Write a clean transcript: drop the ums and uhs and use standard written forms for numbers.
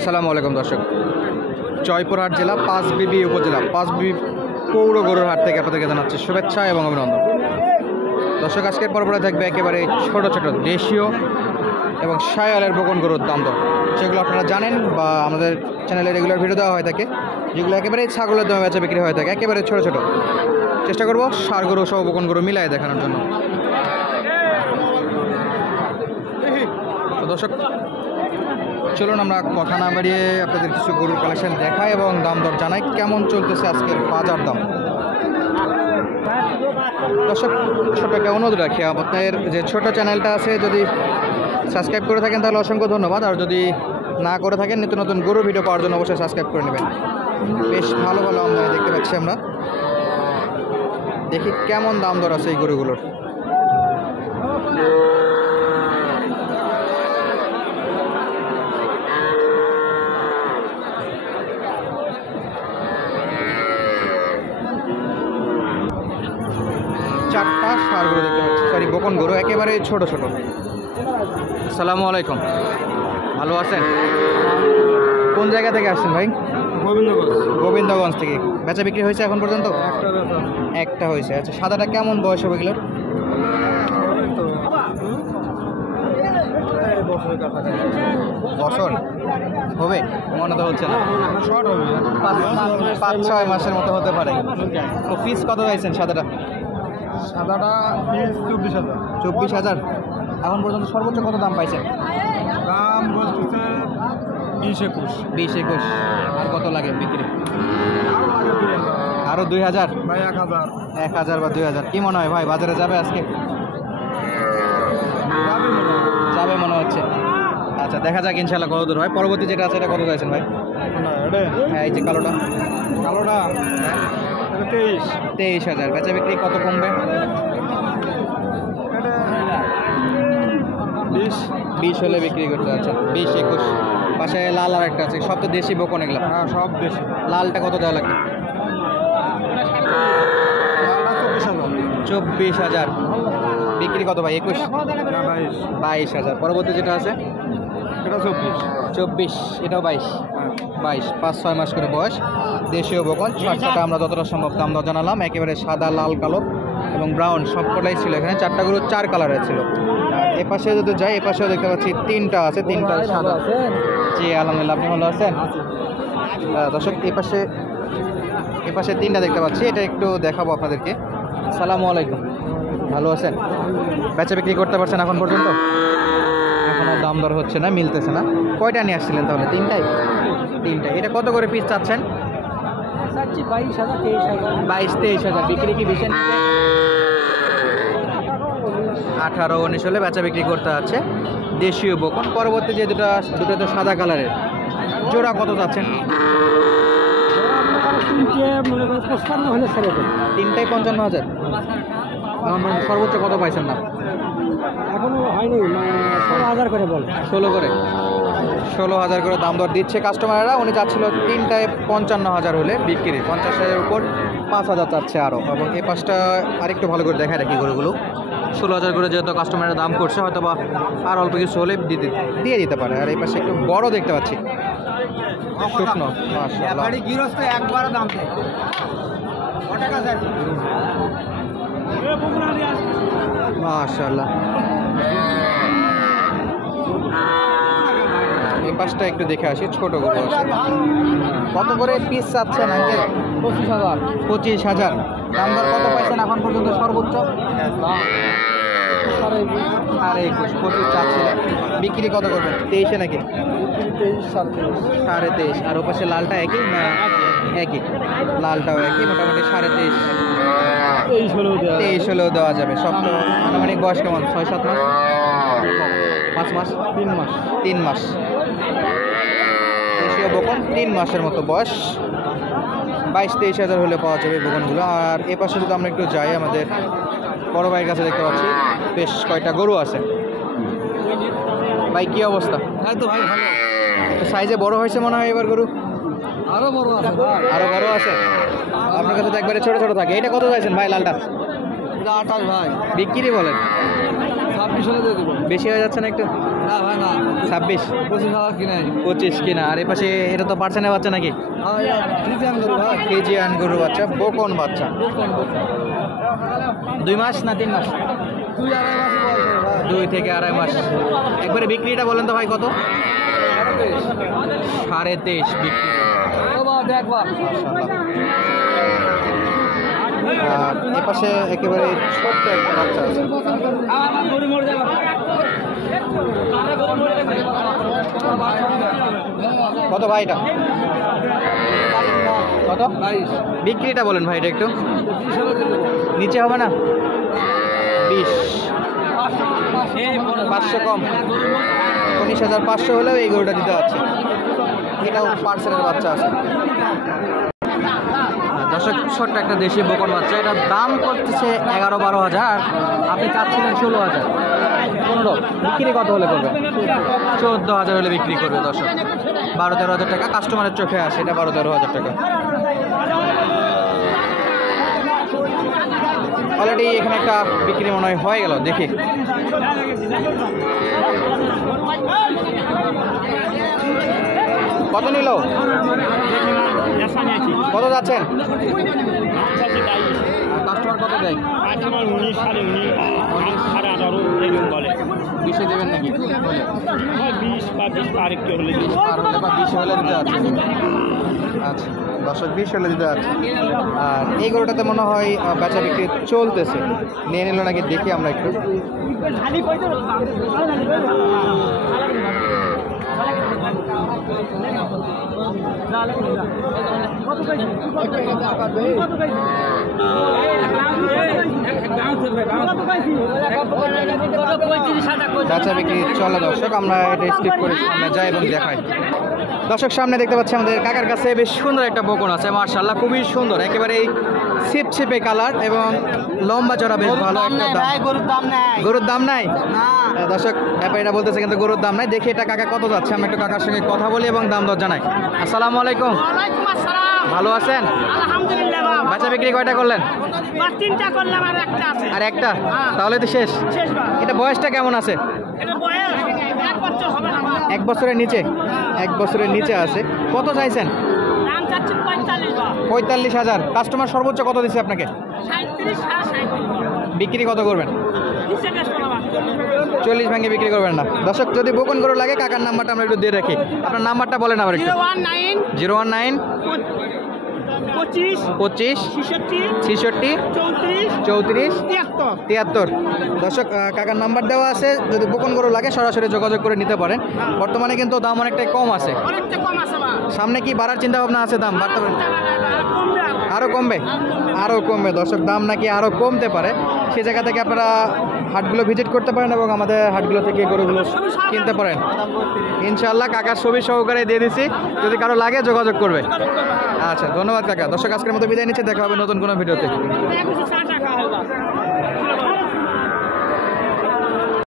আসসালামু আলাইকুম দর্শক, জয়পুরহাট জেলা পাঁচবিবি উপজেলা পাঁচবিবি পৌর গরুর হাট থেকে আপনাদেরকে জানাচ্ছি শুভেচ্ছা এবং অভিনন্দন। দর্শক, আজকের পর্বটা থাকবে একেবারে ছোট ছোট দেশীয় এবং শায়ালের বকন গরুর দাম দর, যেগুলো আপনারা জানেন বা আমাদের চ্যানেলে রেগুলার ভিডিও দেওয়া হয়ে থাকে, যেগুলো একেবারে ছাগলের দামে বেচা বিক্রি হয়ে থাকে, একেবারে ছোট ছোট। চেষ্টা করবো ষাঁড় গরু সহ বকন গরু মিলাই দেখানোর জন্য। দর্শক চলুন আমরা কথা না বাড়িয়ে আপনাদের কিছু গরুর কালেকশন দেখাই এবং দাম দর জানাই কেমন চলতেছে আজকের বাজার দাম। দর্শক, ছোট একটা অনুরোধ রাখি, আপনাদের যে ছোট চ্যানেলটা আছে যদি সাবস্ক্রাইব করে থাকেন তাহলে অসংখ্য ধন্যবাদ, আর যদি না করে থাকেন নিত্য নতুন গরুর ভিডিও পাওয়ার জন্য অবশ্যই সাবস্ক্রাইব করে নেবেন। বেশ ভালো ভালো আমদানি দেখতে পাচ্ছি আমরা, দেখি কেমন দাম দর আছে এই গরুগুলোর। চারটা ষাঁড় গরু দেখতে পাচ্ছি, সরি বকন গরু, একেবারে ছোট ছোট। আসসালামু আলাইকুম, ভালো আছেন? কোন জায়গা থেকে আসছেন ভাই? গোবিন্দগঞ্জ থেকে। বেচা বিক্রি হয়েছে এখন পর্যন্ত? একটা হয়েছে। আচ্ছা, সাদাটা কেমন বয়স হবে এগুলোর? বছর হবে মনে তো হচ্ছে না, 5-6 মাসের মতো হতে পারে। তো ফিস কত চাইছেন সাদাটা? সাদাটা 24,000। এখন পর্যন্ত সর্বোচ্চ কত দাম পাইছেন? দাম বলতেছে 20-21। আর কত লাগে বিক্রি? আরও 2,000 ভাই 1,000 বা 2,000। কি মনে হয় ভাই, বাজারে যাবে আজকে? যাবে মনে হচ্ছে। আচ্ছা, দেখা যাক ইনশাল্লাহ কত দূর হয়। পরবর্তী যেটা আছে এটা কত চাইছেন ভাই? হ্যাঁ, এই যে কালোটা 23,000। বেচা বিক্রি কত কমবে? 20 হলে বিক্রি করতে আছে। 20-21। পাশে লাল আর একটা আছে, সব তো দেশি বকন এগুলো? হ্যাঁ, সব দেশি। লালটা কত দেওয়া লাগবে? 24,000। বিক্রি কত ভাই? 21? 22,000। পরবর্তী যেটা আছে এটা 24, এটাও 22। 5-6 মাস করে বয়স, দেশীয় বকন। ষাঁড়টা আমরা যতটা সম্ভব দাম দর জানালাম। একেবারে সাদা, লাল, কালো এবং ব্রাউন সবকটাই ছিল এখানে। 4টা গরু 4 কালারের ছিল। আর এপাশে যদি যাই, এপাশেও দেখতে পাচ্ছি 3টা আছে, 3টা সাদা। জি আলহামদুলিল্লাহ, আপনি ভালো আছেন? দর্শক, এপাশে 3টা দেখতে পাচ্ছি, এটা একটু দেখাবো আপনাদেরকে। আসসালামু আলাইকুম, ভালো আছেন? বেচা বিক্রি করতে পারছেন এখন পর্যন্ত? এখনও দাম দর হচ্ছে না, মিলতেছে না। কয়টা নিয়ে আসছিলেন তাহলে? 3টাই। এটা কত করে পিস চাচ্ছেন? 22-23,000। বিক্রি কি বেশি? 18-19 হলে বেচা বিক্রি করতে আছে, দেশীয় বকন। পরবর্তী যে দুটো তো সাদা কালারের, জোড়া কত চাচ্ছেন? 3টাই 55,000। সর্বোচ্চ কত পাইছেন না? এখনো হয়নি, 16,000 করে বল। 16,000 করে দাম দর দিচ্ছে কাস্টমাররা। উনি চাচ্ছিল 3টায় 55,000 হলে বিক্রি। 50,000 উপর 5,000 চাচ্ছে আরও। এবং এই পাশটা আরেকটু ভালো করে দেখায় রাখি গরুগুলো। 16,000 করে যেহেতু কাস্টমাররা দাম করছে, হয়তো বা আর অল্প কিছু হলে দিয়ে দিতে পারে। আর এই পাশে একটু বড় দেখতে পাচ্ছি, শুকনো। মাশাআল্লাহ, মাশাআল্লাহ। এই পাশটা একটু দেখে আসি, ছোট গরু আছে। কত করে পিস চাচ্ছেন আঙ্কেল? 25,000। দাম দর কত পাইছেন এখন পর্যন্ত সর্বোচ্চ? 21.5। 25 চাচ্ছিলেন, বিক্রি কত করবেন? 23 নাকি? 23.5। আর ওপাশে লালটা একই না? একই, লালটাও একই, মোটামুটি 23.5 হলেও দেওয়া যাবে। সব তো মোটামুটি বয়স কেমন? 6-7 মাস? 5 মাস? 3 মাস। দেশীয় বকন 3 মাসের মতো বয়স। 22-23,000 হলে পাওয়া যাবে বকনগুলো। আর এ পাশে যদি আমরা একটু যাই, আমাদের বড় ভাইয়ের কাছে দেখতে পাচ্ছি বেশ কয়টা গরু আছে। ভাই কি অবস্থা? ভাই ভালো। সাইজে বড় হয়েছে মনে হয় এবার গরু? আরো বড় আছে। আপনার কাছে তো একবারে ছোট ছোট থাকে। এটা কত চাইছেন ভাই লালটা? 28 ভাই। বিক্রি বলেন? 26 হলে দিয়ে দেবো। বেশি হয়ে যাচ্ছে না একটু? না ভাই না, 26, 25,000 কিনে। 25 কিনা। আর এপাশে এটা তো পার্সেন্টের বাচ্চা নাকি? ফ্রিজিয়ান গরু ভাই। ফ্রিজিয়ান গরু বাচ্চা, বকন বাচ্চা। 2 মাস না 3 মাস? 2 থেকে আড়াই মাস। একবারে বিক্রিটা বলেন তো ভাই কত? 23.5 বিক্রি। আর এপাশে একেবারে ছোট্ট একটা বাচ্চা আছে। কত ভাই এটা? কত বিক্রিটা বলেন ভাই? এটা একটু নিচে হবে না? 20, 500 কম, 19,500 হলেও এই গরুটা দিতে পারছে। এটাও পার্সেলের বাচ্চা আছে। দর্শক, ছোট্ট একটা দেশি বকন বাচ্চা, এটার দাম করতেছে 11-12 হাজার। আপনি চাচ্ছিলেন 16,000, 15। বিক্রি কত হলে করবে? 14,000 হলে বিক্রি করবে। দর্শক, 12-13 হাজার টাকা কাস্টমারের চোখে আসে, এটা 12-13 হাজার টাকা। অলরেডি এখানে একটা বিক্রি মনে হয় হয়ে গেল, দেখি। কত নিল? কত যাচ্ছেন? কাস্টমার কত দেয়? 19, 18 বলে। 20 দেবেন নাকি? 20 বা 20 আরেকটু হলে আর হলে বা 20 হলে দিতে আছে। আচ্ছা দর্শক, 20 হলে দিতে আছে। আর এই গরুটাতে মনে হয় বেচা বিক্রি চলতেছে। নিয়ে নিল নাকি দেখি আমরা একটু। বেচা বিক্রি চলে দর্শক, আমরা এটা স্কিপ করে সামনে যাই এবং দেখাই। দর্শক, সামনে দেখতে পাচ্ছি আমাদের কাকার কাছে বেশ সুন্দর একটা বকন আছে, মার্শাল্লাহ খুবই সুন্দর, একেবারে ছিপছিপে কালার এবং লম্বা চড়া, বেশ ভালো একটা দাম। গরুর দাম নাই দর্শক, ব্যাপারীরা বলতেছে কিন্তু গরুর দাম নাই। দেখি এটা কাকা কত যাচ্ছে, আমি একটু কাকার সঙ্গে কথা বলি এবং দাম দর জানাই। আসসালামু আলাইকুম, ভালো আছেন? বেচা বিক্রি কয়টা করলেন? 3টা করলাম, আর একটা আছে। আর একটা? তাহলে তো শেষ। এটা বয়সটা কেমন আছে? এটা বয়স 1 বছর হবে না। 1 বছরের নিচে? 1 বছরের নিচে আছে। কত চাইছেন? দাম চাচ্ছি 45,000। কাস্টমার সর্বোচ্চ কত দিচ্ছে আপনাকে? 37, 37। বিক্রি কত করবেন? 40 ভেঙে বিক্রি করবেন না। দর্শক, যদি বকন গরু লাগে কাকার নাম্বারটা আমরা একটু দিয়ে রাখি। আপনার নাম্বারটা বলেন আবার একটু। 019 25 66 66 34 34 73। দর্শক, কাকার নাম্বার দেওয়া আছে, যদি বকন গরু লাগে সরাসরি যোগাযোগ করে নিতে পারেন। বর্তমানে কিন্তু দাম অনেকটাই কম আছে। অনেকটা কম আছে বা সামনে কি বাড়ার চিন্তা ভাবনা আছে? দাম বাড়তে পারে? কমবে আরও কমবে? আরও কমবে দর্শক, দাম নাকি আরও কমতে পারে। সেই জায়গা থেকে আপনারা হাটগুলো ভিজিট করতে পারেন এবং আমাদের হাটগুলো থেকে গরুগুলো কিনতে পারেন। ইনশাআল্লাহ কাকার ছবি সহকারে দিয়ে দিচ্ছি, যদি কারো লাগে যোগাযোগ করবে। আচ্ছা, ধন্যবাদ কাকা। দর্শক, আজকের মতো বিদায় নিচ্ছে, দেখা হবে নতুন কোনো ভিডিওতে। টাকা